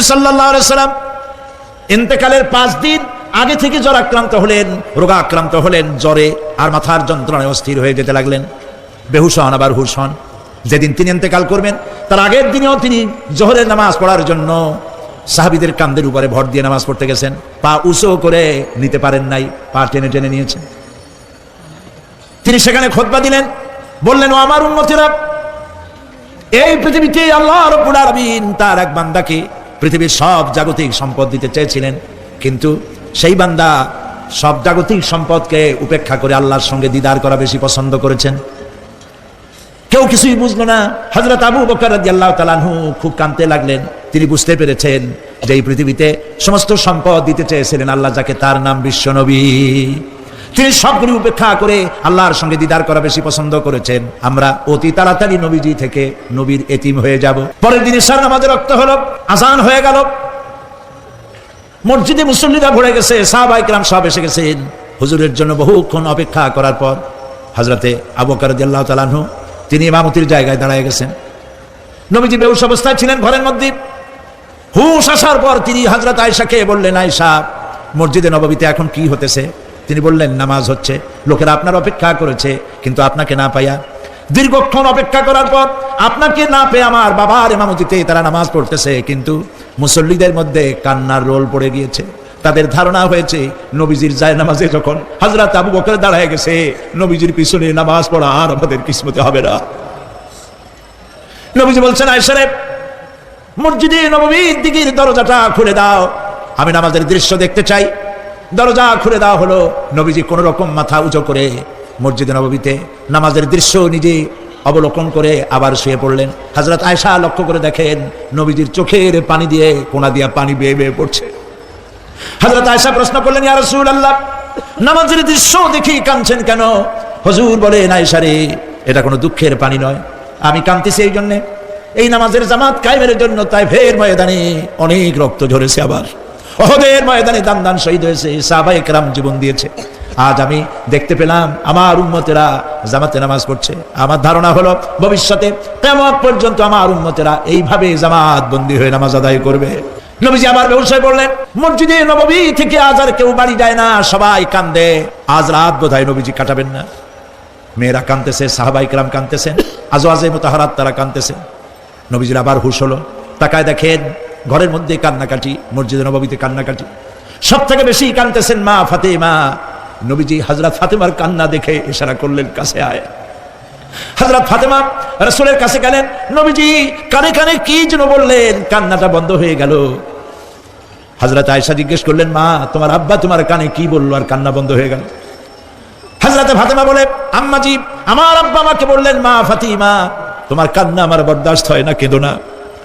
সাল্লাম ইন্তেকালের পাঁচ দিন আগে থেকে জ্বর আক্রান্ত হলেন, রোগা আক্রান্ত হলেন, জ্বরে আর মাথার যন্ত্রণায় অস্থির হয়ে যেতে লাগলেন। বেহুশ হন, আবার হুশ হন। যেদিন তিনি ইন্তেকাল করবেন, তার আগের দিনেও তিনি জোহরের নামাজ পড়ার জন্য সাহাবিদের কান্দের উপরে ভর দিয়ে নামাজ পড়তে গেছেন। পা উঁচু করে নিতে পারেন নাই, পা টেনে টেনে নিয়েছেন। তিনি সেখানে খোদবা দিলেন, বললেন, ও আমার উন্নতিরা এই পৃথিবীতে আল্লাহ রব্বুল আলামিন তার এক বান্দাকে পৃথিবীর সব জাগতিক সম্পদ দিতে চেয়েছিলেন, কিন্তু সেই বান্দা সব জাগতিক সম্পদকে উপেক্ষা করে আল্লাহর সঙ্গে দিদার করা বেশি পছন্দ করেছেন। কেউ কিছুই বুঝলো না হজরত আবু বকর আল্লাহ তালানহু খুব কাঁদতে লাগলেন। তিনি বুঝতে পেরেছেন যে এই পৃথিবীতে সমস্ত সম্পদ দিতে চেয়েছিলেন আল্লাহ, যাকে তার নাম বিশ্বনবী তিনি সবগুলি উপেক্ষা করে আল্লাহর সঙ্গে দিদার করা বেশি পছন্দ করেছেন। আমরা অতি তাড়াতাড়ি নবীজি থেকে নবীর এতিম হয়ে যাব। পরের দিন ইশার নামাজে রক্ত হলো, আজান হয়ে গেল। মসজিদে মুসল্লিরা ভরে গেছে সাহাবাইকরাম সব এসে গেছেন। হুজুরের জন্য বহুক্ষণ অপেক্ষা করার পর হজরতে আবু কারদিয়াল্লাহ তালানহু তিনি ইমামতির জায়গায় দাঁড়ায় গেছেন। নবীজি বেউস অবস্থায় ছিলেন ঘরের মধ্যে। হুশ আসার পর তিনি হজরত আয়সাকে বললেন আয়সা মসজিদে নববীতে এখন কি হতেছে? তিনি বললেন, নামাজ হচ্ছে। লোকেরা আপনার অপেক্ষা করেছে, কিন্তু আপনাকে না পাইয়া। দীর্ঘক্ষণ অপেক্ষা করার পর আপনাকে না পেয়ে আমার বাবার এমামতিতে তারা নামাজ পড়তেছে, কিন্তু মুসল্লিদের মধ্যে কান্নার রোল পড়ে গিয়েছে। তাদের ধারণা হয়েছে, নবীজির যায় নামাজে যখন হাজরাত আবু বকর দাঁড়ায় গেছে, নবীজির পিছনে নামাজ পড়া আর আমাদের কিসমতে হবে না। নবীজি বলছেন আয়সারে মসজিদে নবমীর দিকের দরজাটা খুলে দাও। আমি নামাজের দৃশ্য দেখতে চাই। দরজা খুলে দেওয়া হলো। নবীজি কোন রকম মাথা উঁচু করে মসজিদে নবমীতে নামাজের দৃশ্য নিজে অবলোকন করে আবার শুয়ে পড়লেন। হাজরত আয়সা লক্ষ্য করে দেখেন নবীজির চোখের পানি দিয়ে কোনা দিয়া পানি বেয়ে বেয়ে পড়ছে। হাজরত আয়সা প্রশ্ন করলেন, ইয়া রাসূলুল্লাহ, নামাজের দৃশ্য দেখি কাঁদছেন কেন? হুজুর বলেন আয়সা রে, এটা কোনো দুঃখের পানি নয়। আমি কাঁদতেছি এই জন্যে। এই নামাজের জামাত কায়েমের জন্য তাই ফের ময়দানে অনেক রক্ত ঝরেছে আবার। অহদের ময়দানে দান দান শহীদ হয়েছে সাহাবাই একরাম জীবন দিয়েছে। আজ আমি দেখতে পেলাম, আমার উম্মতেরা জামাতে নামাজ পড়ছে। আমার ধারণা হলো, ভবিষ্যতে তেমন পর্যন্ত আমার উম্মতেরা এইভাবে জামাত বন্দী হয়ে নামাজ আদায় করবে। নবীজি আবার ব্যবসায় বললেন, মসজিদে নববী থেকে আজ আর কেউ বাড়ি যায় না, সবাই কান্দে। আজ রাত বোধহয় নবীজি কাটাবেন না। মেয়েরা কানতেছে সাহাবাই কেরাম কানতেছেন আজও আজে মোতাহারাত তারা কানতেছেন নবীজির আবার হুশ হলো। তাকায় দেখেন ঘরের মধ্যে কান্নাকাটি, মসজিদে নবীতে কান্নাকাটি। সব থেকে বেশি কানতেছেন মা ফাতেমা। নবীজি হজরত ফাতেমার কান্না দেখে ইশারা করলেন, কাছে আয়। হজরত ফাতেমা রসুলের কাছে গেলেন, নবীজি, কানে কানে কি যেন বললেন? কান্নাটা বন্ধ হয়ে গেল। হজরত আয়সা জিজ্ঞেস করলেন, মা, তোমার আব্বা তোমার কানে কি বলল আর কান্না বন্ধ হয়ে গেল? হজরত ফাতেমা বলে, আম্মাজি, আমার আব্বা আমাকে বললেন, মা ফাতিমা, তোমার কান্না আমার বরদাস্ত হয় না, কেঁদো না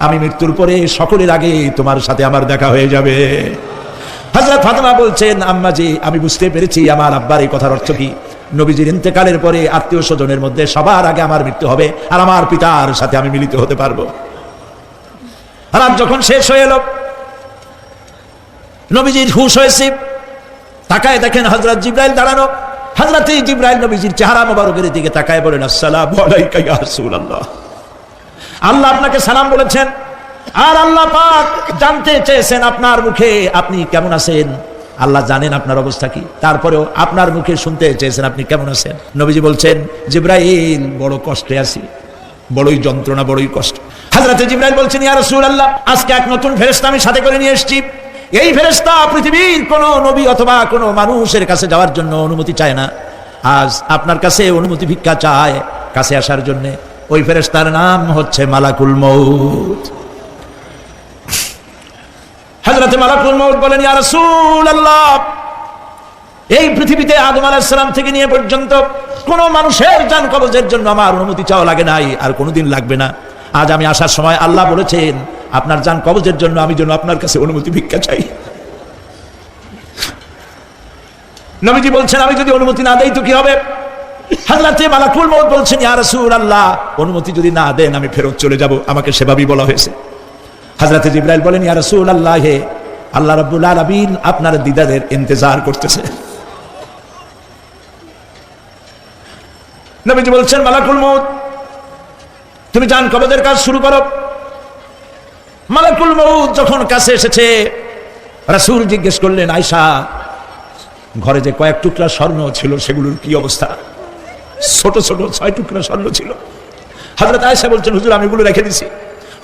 আমি মৃত্যুর পরে সকলের আগে তোমার সাথে আমার দেখা হয়ে যাবে। হজরত ফাতেমা বলছেন আম্মাজি আমি বুঝতে পেরেছি আমার আব্বার এই কথার অর্থ কি। নবীজির ইন্তেকালের পরে আত্মীয় স্বজনের মধ্যে সবার আগে আমার মৃত্যু হবে আর আমার পিতার সাথে আমি মিলিত হতে পারব। রাত যখন শেষ হয়ে এলো, নবীজির হুশ হয়েছে। তাকায় দেখেন হজরত জিব্রাইল দাঁড়ানো। হজরত জিব্রাইল নবীজির চেহারা মোবারকের দিকে তাকায় বলেন, আসসালামু আলাইকা ইয়া রাসূলুল্লাহ। আল্লাহ আপনাকে সালাম বলেছেন। আর আল্লাহ পাক জানতে চেয়েছেন আপনার মুখে আপনি কেমন আছেন? আল্লাহ জানেন আপনার অবস্থা কি। তারপরেও আপনার মুখে শুনতে চেয়েছেন আপনি কেমন আছেন? নবীজি বলছেন, জিব্রাইল, বড় কষ্টে আছি। বড়ই যন্ত্রণা, বড়ই কষ্ট। হাজরাতে জিব্রাইল বলছেন, ইয়া রাসূলুল্লাহ, আজকে এক নতুন ফেরেশতা আমি সাথে করে নিয়ে এসেছি। এই ফেরেশতা পৃথিবীর কোন নবী অথবা কোন মানুষের কাছে যাওয়ার জন্য অনুমতি চায় না। আজ আপনার কাছে অনুমতি ভিক্ষা চায় কাছে আসার জন্য। ওই ফেরেস্তার নাম হচ্ছে মালাকুল মউত। হযরতে মালাকুল মউত বলেন, ইয়া রাসূলুল্লাহ, এই পৃথিবীতে আদম আলাইহিস সালাম থেকে নিয়ে পর্যন্ত কোন মানুষের জান কবজের জন্য আমার অনুমতি চাওয়া লাগে নাই, আর কোনোদিন লাগবে না। আজ আমি আসার সময় আল্লাহ বলেছেন, আপনার জান কবজের জন্য আমি যেন আপনার কাছে অনুমতি ভিক্ষা চাই। নবীজি বলছেন, আমি যদি অনুমতি না দেই তো কি হবে? হাজরাতে মালাকুল মউত বলছেন, ইয়া রাসূলুল্লাহ, অনুমতি যদি না দেন, আমি ফেরত চলে যাব। আমাকে সেভাবেই বলা হয়েছে। হাজরাতে জিব্রাইল বলেন, ইয়া রাসূলুল্লাহ হে আল্লাহ রাব্বুল আলামিন আপনার দিদারের ইন্তজার করতেছে। নবীজি বলছেন, মালাকুল মউত, তুমি জান কবজের কাজ শুরু করো। মালাকুল মৌত যখন কাছে এসেছে, রাসূল জিজ্ঞেস করলেন আয়সা ঘরে যে কয়েক টুকরা স্বর্ণ ছিল, সেগুলোর কি অবস্থা? ছোট ছোট ছয় টুকরা স্বর্ণ ছিল। হজরত আয়সা বলছেন, হুজুর, আমি এগুলো রেখে দিছি।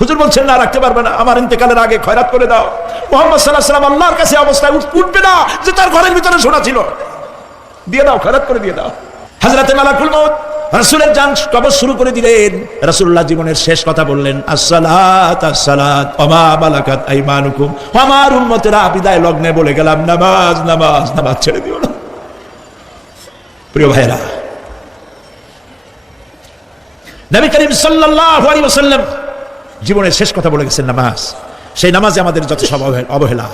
হুজুর বলছেন, না, রাখতে পারবে না। আমার ইন্তেকালের আগে খয়রাত করে দাও। মোহাম্মদ সাল্লাহ সাল্লাম আল্লাহর কাছে অবস্থায় উঠ- উঠবে না যে তার ঘরের ভিতরে সোনা ছিল। দিয়ে দাও, খয়রাত করে দিয়ে দাও। হাজরাতে মালাকুল মউত রাসূলের জান কবর শুরু করে দিলেন। রাসূলুল্লাহ জীবনের শেষ কথা বললেন, আসসালাত আসসালাত, ওমা মালাকাত আইমানুকুম। আমার উম্মতেরা বিদায় লগ্নে বলে গেলাম, নামাজ নামাজ নামাজ ছেড়ে দিও না। প্রিয় ভাইরা নবী করিম আলাইহি জীবনের শেষ কথা বলে গেছেন নামাজ। সেই নামাজে আমাদের যত সব অবহেলা।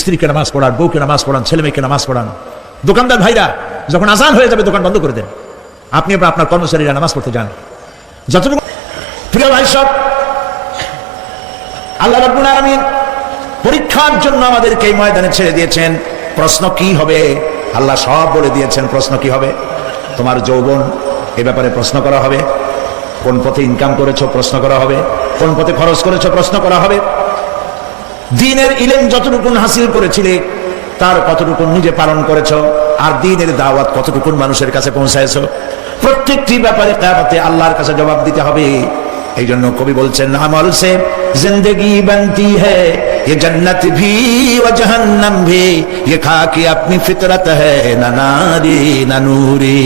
স্ত্রীকে নামাজ পড়ান, বউকে নামাজ পড়ান ছেলে মেয়েকে নামাজ পড়ান। দোকানদার ভাইরা, যখন আজান হয়ে যাবে, দোকান বন্ধ করে দেন। আপনি এবার আপনার কর্মচারীরা নামাজ পড়তে যান। যতটুকু প্রিয় ভাই সব, আল্লাহ রাব্বুল পরীক্ষার জন্য আমাদেরকে এই ময়দানে ছেড়ে দিয়েছেন। প্রশ্ন কি হবে? আল্লাহ সব বলে দিয়েছেন, প্রশ্ন কি হবে? তোমার যৌবন এ ব্যাপারে প্রশ্ন করা হবে কোন পথে ইনকাম করেছো প্রশ্ন করা হবে কোন পথে খরচ করেছো প্রশ্ন করা হবে দিনের ইলেম যতটুকুন হাসিল করেছিলে তার কতটুকু নিজে পালন করেছো আর দিনের দাওয়াত কতটুকুন মানুষের কাছে পৌঁছায়ছো প্রত্যেকটি ব্যাপারে কেয়ামতে আল্লাহর কাছে জবাব দিতে হবে এই জন্য কবি বলছেন আমল সে জিন্দগি बनती है ये जन्नत भी व जहन्नम भी ये खाकी अपनी फितरत है ना नारी ना नूरी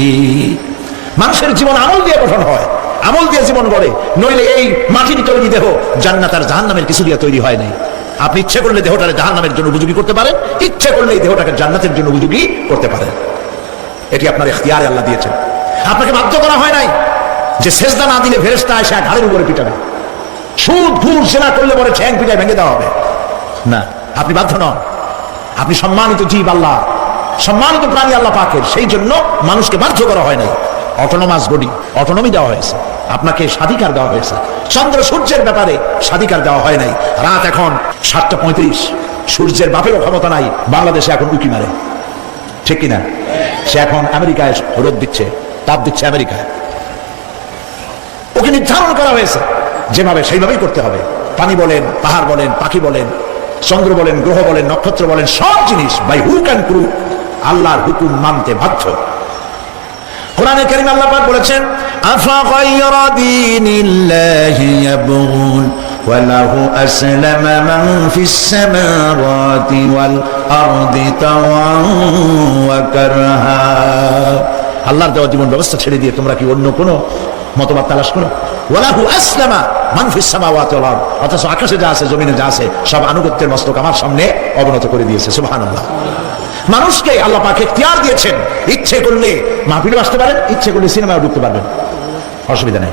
মানুষের জীবন আমল দিয়ে গঠন হয়। আমল দিয়ে জীবন গড়ে। নইলে এই মাটির তৈরি দেহ জান্নাত আর জাহান্নামের কিছু দিয়ে তৈরি হয় নাই। আপনি ইচ্ছে করলে দেহটাকে জাহান্নামের জন্য উপযোগী করতে পারেন, ইচ্ছে করলে এই দেহটাকে জান্নাতের জন্য উপযোগী করতে পারেন। এটি আপনার এখতিয়ারে আল্লাহ দিয়েছেন। আপনাকে বাধ্য করা হয় নাই যে সেজদা না দিলে ফেরেস্তা এসে ঘাড়ের উপরে পিটাবে। সুদ, ঘুষ সেনা করলে পরে ঠ্যাং পিটায় ভেঙে দেওয়া হবে। না, আপনি বাধ্য নন। আপনি সম্মানিত জীব আল্লাহ। সম্মানিত প্রাণী আল্লাহ পাকের। সেই জন্য মানুষকে বাধ্য করা হয় নাই। অটোনোমাস বডি অটোনমি দেওয়া হয়েছে। আপনাকে স্বাধিকার দেওয়া হয়েছে। চন্দ্র সূর্যের ব্যাপারে স্বাধিকার দেওয়া হয় নাই। রাত এখন সাতটা পঁয়ত্রিশ। সূর্যের বাপেরও ক্ষমতা নাই। বাংলাদেশে এখন উকি মারে। ঠিক কিনা? সে এখন আমেরিকায় রোদ দিচ্ছে, তাপ দিচ্ছে আমেরিকায়। ওকে নির্ধারণ করা হয়েছে। যেভাবে সেইভাবেই করতে হবে। পানি বলেন, পাহাড় বলেন, পাখি বলেন, চন্দ্র বলেন, গ্রহ বলেন, নক্ষত্র বলেন, সব জিনিস বাই হু অ্যান্ড ক্রু আল্লাহর হুকুম মানতে বাধ্য। কোরআনে কারিম আল্লাহ পাক বলেছেন আফা গায়রা দীনিল্লাহি ইয়াবগুন وله أسلم من في السماوات والأرض طوعا وكرها আল্লাহর দেওয়া জীবন ব্যবস্থা ছেড়ে দিয়ে তোমরা কি অন্য কোনো মতবাদ তালাশ করো ওয়ালাহু আসলামা মান ফিস সামাওয়াতি ওয়াল আরদ অথচ আকাশে যা আছে জমিনে যা আছে সব আনুগত্যের মস্তক আমার সামনে অবনত করে দিয়েছে সুবহানাল্লাহ মানুষকে আল্লাহ পাক এখতিয়ার দিয়েছেন। ইচ্ছে করলে মাহফিলে আসতে পারেন, ইচ্ছে করলে সিনেমায় ঢুকতে পারবেন। অসুবিধা নেই।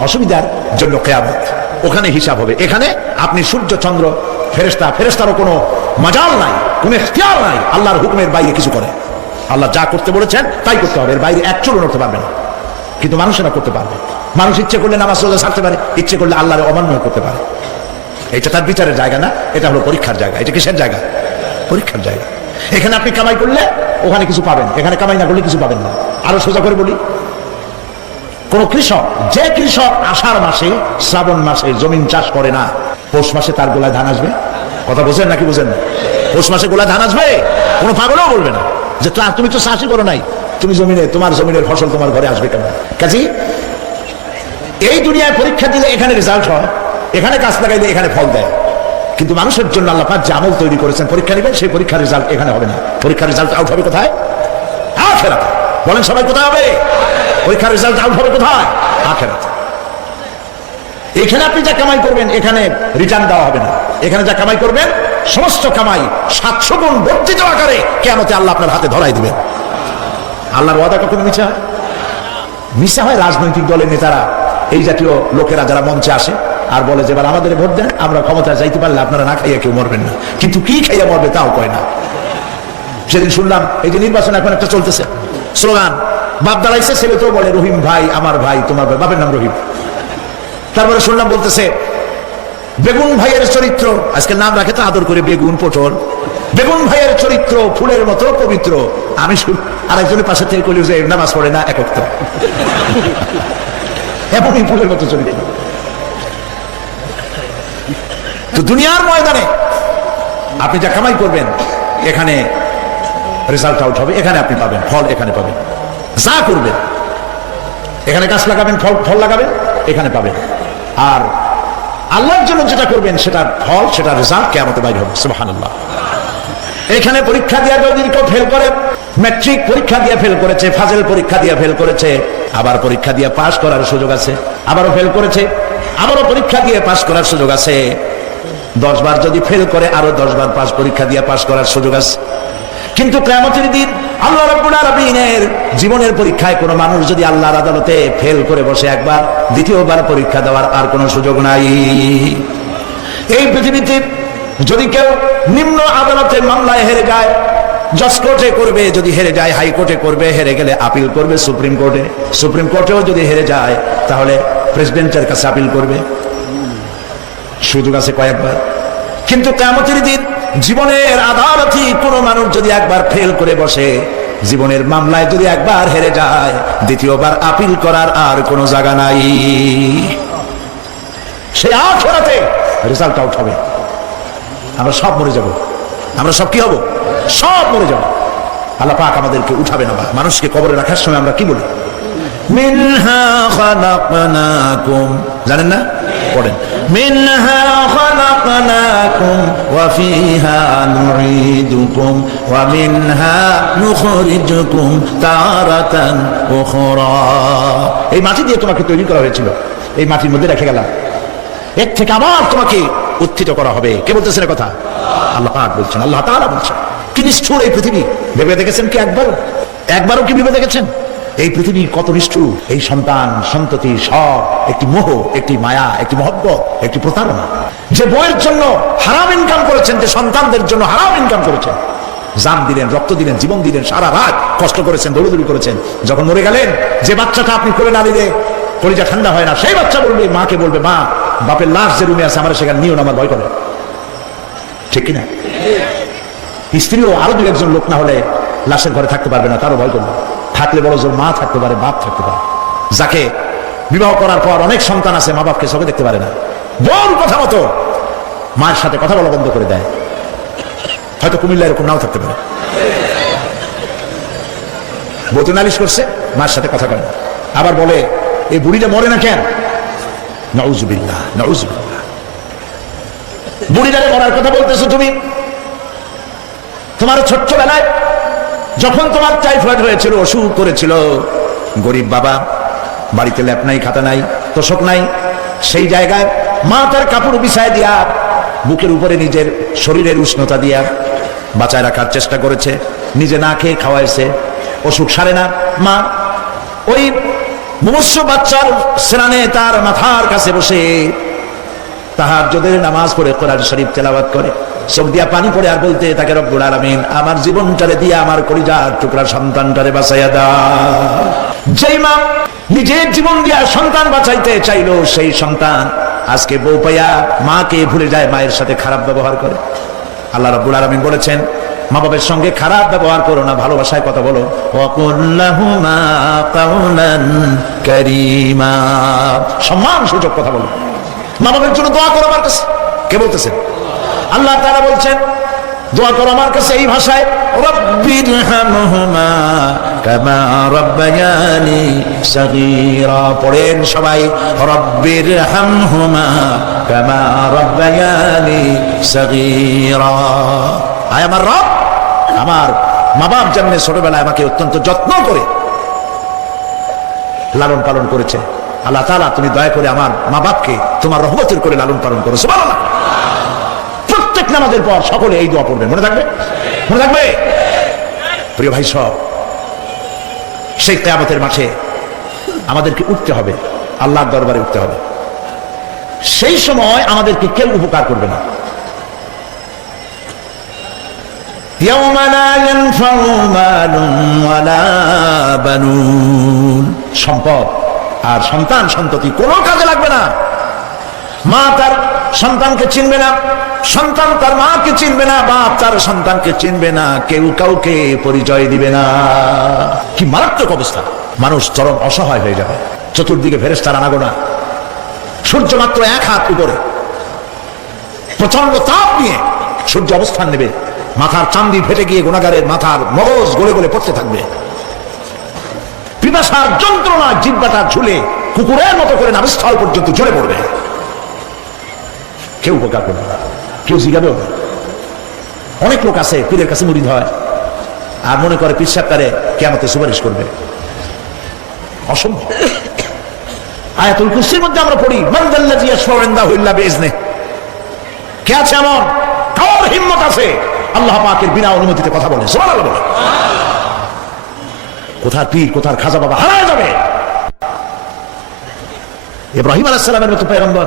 অসুবিধার জন্য কেয়ামত। ওখানে হিসাব হবে। এখানে আপনি সূর্য, চন্দ্র ফেরেস্তা ফেরেস্তারও কোনো মাজাল নাই, কোনো এখতিয়ার নাই। আল্লাহর হুকুমের বাইরে কিছু করে। আল্লাহ যা করতে বলেছেন, তাই করতে হবে। এর বাইরে এক চলন করতে পারবে না। কিন্তু মানুষেরা করতে পারবে। মানুষ ইচ্ছে করলে নামাজ রোজা ছাড়তে পারে, ইচ্ছে করলে আল্লাহর অমান্য করতে পারে। এটা তার বিচারের জায়গা না, এটা হলো পরীক্ষার জায়গা, এটা কিসের জায়গা? পরীক্ষার জায়গা। এখানে আপনি কামাই করলে ওখানে কিছু পাবেন, এখানে কামাই না করলে কিছু পাবেন না। আরও সোজা করে বলি, কোন কৃষক, যে কৃষক আষাঢ় মাসে, শ্রাবণ মাসে জমিন চাষ করে না, পৌষ মাসে তার গোলায় ধান আসবে? কথা বোঝেন নাকি বোঝেন? না পৌষ মাসে গোলায় ধান আসবে? কোনো পাগলও বলবে না যে তুমি তো চাষই করো নাই। তুমি জমিনে, তোমার জমিনের ফসল তোমার ঘরে আসবে কেন? কাজী, এই দুনিয়ায় পরীক্ষা দিলে এখানে রেজাল্ট হয়, এখানে গাছ লাগাইলে এখানে ফল দেয়। কিন্তু মানুষের জন্য আল্লাহ পাক যে আমল তৈরি করেছেন, পরীক্ষা নেবেন, সেই পরীক্ষার রেজাল্ট এখানে হবে না। পরীক্ষার রেজাল্ট আউট হবে কোথায়? আখেরাতে। বলেন সবাই কোথায় হবে? পরীক্ষার রেজাল্ট আউট হবে কোথায়? আখেরাতে। এখানে আপনি যা কামাই করবেন, এখানে রিটার্ন দেওয়া হবে না। এখানে যা কামাই করবেন, সমস্ত কামাই সাতশো গুণ বর্ধিত আকারে কেমতে আল্লাহ আপনার হাতে ধরাই দিবেন। আল্লাহর ওয়াদা কখনো মিছা হয়? মিশা হয় রাজনৈতিক দলের নেতারা, এই জাতীয় লোকেরা যারা মঞ্চে আসে আর বলে যে আমাদের ভোট দেন, আমরা ক্ষমতা যাইতে পারলে আপনারা না খাইয়া কেউ মরবেন না। কিন্তু কি খাইয়া মরবে তাও কয় না। সেদিন শুনলাম, এই যে নির্বাচন এখন একটা চলতেছে। স্লোগান, বাপ দাঁড়াইছে, ছেলে তো বলে, রহিম ভাই, আমার ভাই, তোমার ভাই, বাপের নাম রহিম। তারপরে শুনলাম বলতেছে, বেগুন ভাইয়ের চরিত্র, আজকে নাম রাখে তো আদর করে, বেগুন পটল। বেগুন ভাইয়ের চরিত্র, ফুলের মতো পবিত্র। আমি শুন- আরেকজনের পাশে থেকে কলি যে, নামাজ পড়ে না একক এমনই ফুলের মতো চরিত্র। তো দুনিয়ার ময়দানে আপনি যা কামাই করবেন, এখানে রেজাল্ট আউট হবে, এখানে আপনি পাবেন, ফল এখানে পাবেন। যা করবেন, এখানে গাছ লাগাবেন, ফল ফল লাগাবেন, এখানে পাবেন। আর আল্লাহর জন্য যেটা করবেন সেটার ফল, সেটা রেজাল্ট কেমতে বাইরে হবে, সুবহানাল্লাহ। এখানে পরীক্ষা দিয়ে যদি কেউ ফেল করে ম্যাট্রিক পরীক্ষা দিয়ে ফেল করেছে, ফাজেল পরীক্ষা দিয়ে ফেল করেছে, আবার পরীক্ষা দিয়ে পাশ করার সুযোগ আছে, আবারও ফেল করেছে, আবারও পরীক্ষা দিয়ে পাশ করার সুযোগ আছে। দশ বার যদি ফেল করে, আরও দশ বার পাস পরীক্ষা দিয়ে পাশ করার সুযোগ আছে। কিন্তু কেমতের দিন আল্লাহ রাব্বুল জীবনের পরীক্ষায় কোনো মানুষ যদি আল্লাহর আদালতে ফেল করে বসে একবার, দ্বিতীয়বার পরীক্ষা দেওয়ার আর কোনো সুযোগ নাই। এই পৃথিবীতে যদি কেউ নিম্ন আদালতের মামলায় হেরে যায় জজ কোর্টে করবে যদি হেরে যায় হাইকোর্টে করবে, হেরে গেলে আপিল করবে সুপ্রিম কোর্টে সুপ্রিম কোর্টেও যদি হেরে যায়, তাহলে প্রেসিডেন্টের কাছে আপিল করবে। সুযোগ আছে কয়েকবার। কিন্তু কেমতের দিন জীবনের আদালতই কোনো মানুষ যদি একবার ফেল করে বসে, জীবনের মামলায় যদি একবার হেরে যায়, দ্বিতীয়বার আপিল করার আর কোনো জায়গা নাই। সে আখেরাতে রেজাল্ট আউট হবে। আমরা সব মরে যাব। আমরা সব কি হব? সব মরে যাব। আল্লাহ পাক আমাদেরকে উঠাবে না বা মানুষকে কবরে রাখার সময় আমরা কি বলি? জানেন না? এই মাটি দিয়ে তোমাকে তৈরি করা হয়েছিল। এই মাটির মধ্যে রেখে গেলাম। এর থেকে আবার তোমাকে উত্থিত করা হবে। কে বলতেছেন এ কথা? আল্লাহ বলছেন আল্লাহ বলছেন। কি নিষ্ঠুর এই পৃথিবী। ভেবে দেখেছেন কি একবার একবারও কি ভেবে দেখেছেন? এই পৃথিবী কত নিষ্ঠুর? এই সন্তান, সন্ততি সব একটি মোহ, একটি মায়া, একটি মহব্বত, একটি প্রতারণা। যে বইয়ের জন্য হারাম ইনকাম করেছেন, যে সন্তানদের জন্য হারাম ইনকাম করেছেন। জান দিলেন, রক্ত দিলেন, জীবন দিলেন, সারা রাত কষ্ট করেছেন, দৌড়দৌড়ি করেছেন। যখন মরে গেলেন, যে বাচ্চাটা আপনি করে না দিলে কলিজা ঠান্ডা হয় না, সেই বাচ্চা বলবে, মাকে বলবে, মা, বাপের লাশ যে রুমে আছে, আমার সেখানে নিও না, আমার ভয় করে। ঠিক কিনা? স্ত্রীও আরও দু একজন লোক না হলে লাশের ঘরে থাকতে পারবে না, তারও ভয় করবে। থাকলে বড় জোর মা থাকতে পারে, বাপ থাকতে পারে। যাকে বিবাহ করার পর অনেক সন্তান আছে, মা বাপকে সবে দেখতে পারে না। বোন কথা মতো মায়ের সাথে কথা বলা বন্ধ করে দেয়। হয়তো কুমিল্লা এরকম নাও থাকতে পারে। বতু নালিশ করছে মার সাথে কথা বলে। আবার বলে, এই বুড়িটা মরে না কেন? নউজুবিল্লাহ নউজুবিল্লাহ। বুড়িটারে মরার কথা বলতেছো তুমি? তোমার ছোট্টবেলায় যখন তোমার টাইফয়েড হয়েছিল, অসুখ করেছিল, গরিব বাবা, বাড়িতে ল্যাপ নাই, খাতা নাই, তোষক নাই, সেই জায়গায় মা তার কাপড় বিছায় দিয়া, বুকের উপরে নিজের শরীরের উষ্ণতা দিয়া বাঁচায় রাখার চেষ্টা করেছে, নিজে না খেয়ে খাওয়াইছে, অসুখ সারে না। মা, ওই মুমস্য বাচ্চার স্নানে তার মাথার কাছে বসে তাহার যদি নামাজ পড়ে কোরআন শরীফ তেলাওয়াত করে। চোখ দিয়া পানি পড়ে আর বলতে, তাকে রব্বুল আলামিন, আমার জীবনটারে দিয়া, আমার কলিজার টুকরা সন্তানটারে বাঁচাইয়া দা। যেই মা নিজের জীবন দিয়া সন্তান বাঁচাইতে চাইলো, সেই সন্তান আজকে বউ পাইয়া মাকে ভুলে যায়, মায়ের সাথে খারাপ ব্যবহার করে। আল্লাহ রব্বুল আলামিন বলেছেন, মা বাবার সঙ্গে খারাপ ব্যবহার করো না, ভালোবাসায় কথা বলো। সম্মান সূচক কথা বলো। মা বাবার জন্য দোয়া করো আমার কাছে। কে বলতেছেন আল্লাহ তারা বলছেন, দোয়া করো আমার কাছে এই ভাষায় রব্বির পড়েন সবাই রব্বির হামহুমা কামা রব্বায়ানি সগীরা। আয় আমার রব, আমার মা বাপ যেমনি ছোটবেলায় আমাকে অত্যন্ত যত্ন করে লালন পালন করেছে, আল্লাহ তালা তুমি দয়া করে আমার মা বাপকে তোমার রহমতের করে লালন পালন করো। সুবহানাল্লাহ। প্রত্যেক নামাজের পর সকলে এই দোয়া পড়বেন। মনে থাকবে? মনে থাকবে? প্রিয় ভাই সব, সেই কেয়ামতের মাঠে আমাদেরকে উঠতে হবে, আল্লাহর দরবারে উঠতে হবে। সেই সময় আমাদেরকে কেউ উপকার করবে না। সম্পদ আর সন্তান সন্ততি কোনো কাজে লাগবে না। মা তার সন্তানকে চিনবে না। সন্তান তার মাকে চিনবে না, বাপ তার সন্তানকে চিনবে না, কেউ কাউকে পরিচয় দিবে না। কি মারাত্মক অবস্থা। মানুষ চরম অসহায় হয়ে যাবে। চতুর্দিকে ফেরেস্তার আনাগোনা। সূর্য মাত্র এক হাত উপরে। প্রচণ্ড তাপ নিয়ে সূর্য অবস্থান নেবে। মাথার চান্দি ফেটে গিয়ে গুণাগারের মাথার মগজ গলে গলে পড়তে থাকবে। পিপাসার যন্ত্রণা জিব্বাটা ঝুলে কুকুরের মতো করে নাভিস্থল পর্যন্ত ঝরে পড়বে। কেউ উপকার করবে না। কেউ জিগাবেও না। অনেক লোক আছে, পীরের কাছে মুড়ি হয়, আর মনে করে পীর সাহেব তারে কেমতে সুপারিশ করবে। অসম্ভব। আয়াতুল কুরসির মধ্যে আমরা পড়ি মানদাল্লাজি ইয়াশফাউনদা হুল্লা বিইজনে কে আছে এমন? কার হিম্মত আছে? আল্লাহ পাকের বিনা অনুমতিতে কথা বলে। সুবহানাল্লাহ বলে। কোথার পীর, কোথার খাজা বাবা হারায় যাবে? ইব্রাহিম আলাইহিস সালামের মতো পয়গম্বর।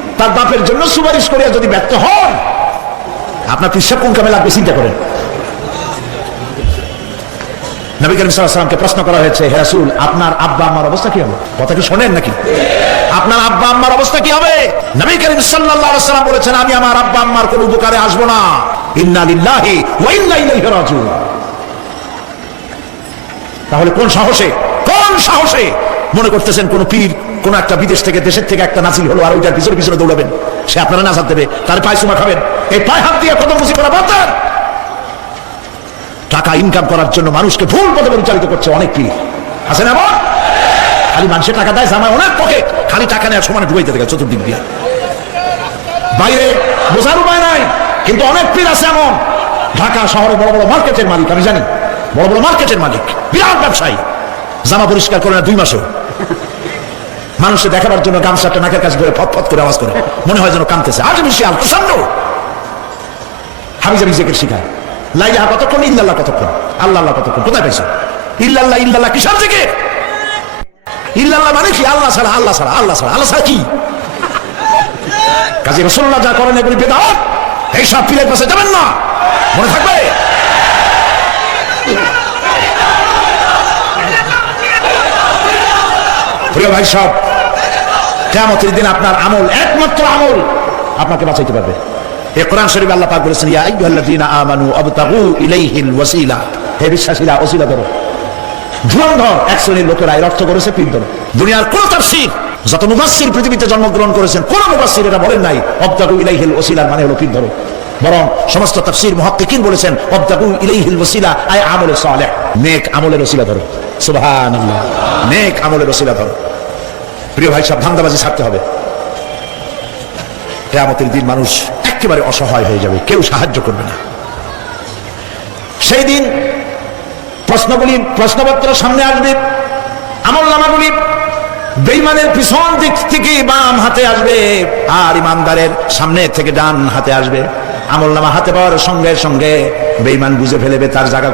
তার বাপের জন্য সুপারিশ করিয়া যদি ব্যর্থ হন, আপনার পিসাব কোন কামে লাগবে চিন্তা করেন। নবী করিম সাল্লামকে প্রশ্ন করা হয়েছে আপনার আব্বা অবস্থা কি হবে? কথা কি শোনেন নাকি? আপনার আব্বা আম্মার অবস্থা কি হবে? নবী করিম বলেছেন, আমি আমার আব্বা আম্মার কোনো উপকারে আসব না। তাহলে কোন সাহসে কোন সাহসে মনে করতেছেন কোন পীর কোন একটা বিদেশ থেকে, দেশের থেকে একটা নাসিল হলো আর ওইটার পিছনে পিছনে দৌড়াবেন। সে আপনারা নাজাত দেবে। তার পায়ে সুমা খাবেন। এই পায়ে হাত দিয়ে কত মুসিবত বাঁচান টাকা ইনকাম করার জন্য মানুষকে ভুল পথে পরিচালিত করছে অনেক পীর। আছে না এমন? খালি মানুষের টাকা দেয়, জামায় অনেক পকেট খালি টাকা নেওয়ার সমানে ডুবাইতে থাকে চতুর্দিক দিয়ে। বাইরে বোঝার উপায় নাই, কিন্তু অনেক পীর আছে এমন। ঢাকা শহরে বড় বড় মার্কেটের মালিক, আমি জানি। বড় বড় মার্কেটের মালিক। বিরাট ব্যবসায়ী। জামা পরিষ্কার করে না দুই মাসও। মানুষে দেখাবার জন্য গামছাটা নাকের কাছে ধরে ফট করে আওয়াজ করে। মনে হয় যেন কামতেছে আজ বেশি আল প্রচণ্ড হাবিজাবি জেকের শিখায় লাইলাহা কতক্ষণ, ইল্লাল্লাহ কতক্ষণ? আল্লাহ আল্লাহ কতক্ষণ? কোথায় পাইছে? ইল্লাল্লাহ ইল্লাল্লাহ কিসব থেকে ইল্লাল্লাহ মানে কি? আল্লাহ ছাড়া আল্লাহ ছাড়া আল্লাহ ছাড়া আল্লাহ ছাড়া কি? কাজী রসুল্লাহ যা করেন এগুলি বেদাত। এইসব পীরের পাশে যাবেন না। মনে থাকবে? প্রিয় ভাই সব কেমতের দিন আপনার আমল একমাত্র আমল আপনাকে বাঁচাইতে পারবে। এ কোরআন শরীফ আল্লাহ পাক বলেছেন, ইয়া আইয়ুহাল্লাযীনা আমানু আবতাগু ইলাইহিল ওয়াসিলা। হে বিশ্বাসীরা, ওসিলা ধরো ধুরন্ধর, এক শ্রেণির লোকেরা এর অর্থ করেছে পীর ধরো দুনিয়ার কোন তাফসীর, যত মুফাসসির পৃথিবীতে জন্মগ্রহণ করেছেন, কোন মুফাসসির এটা বলেন নাই অবতাগু ইলাইহিল ওসিলার মানে হলো পীর ধরো বরং সমস্ত তাফসীর মুহাক্কিকিন বলেছেন অবতাগু ইলাইহিল ওসিলা, আয় আমলে সালেহ। নেক আমলের ওসিলা ধরো। সুবহানাল্লাহ। নেক আমলের ওসিলা ধরো। প্রিয় ভাই, সব ধান্দাবাজি ছাড়তে হবে। কেয়ামতের দিন মানুষ একেবারে অসহায় হয়ে যাবে, কেউ সাহায্য করবে না। সেই দিন প্রশ্নগুলি, প্রশ্নপত্র সামনে আসবে, আমল নামাগুলি বেইমানের পিছন দিক থেকে বাম হাতে আসবে আর ইমানদারের সামনে থেকে ডান হাতে আসবে। আমল নামা হাতে পাওয়ার সঙ্গে সঙ্গে বেইমান বুঝে ফেলেবে তার জায়গা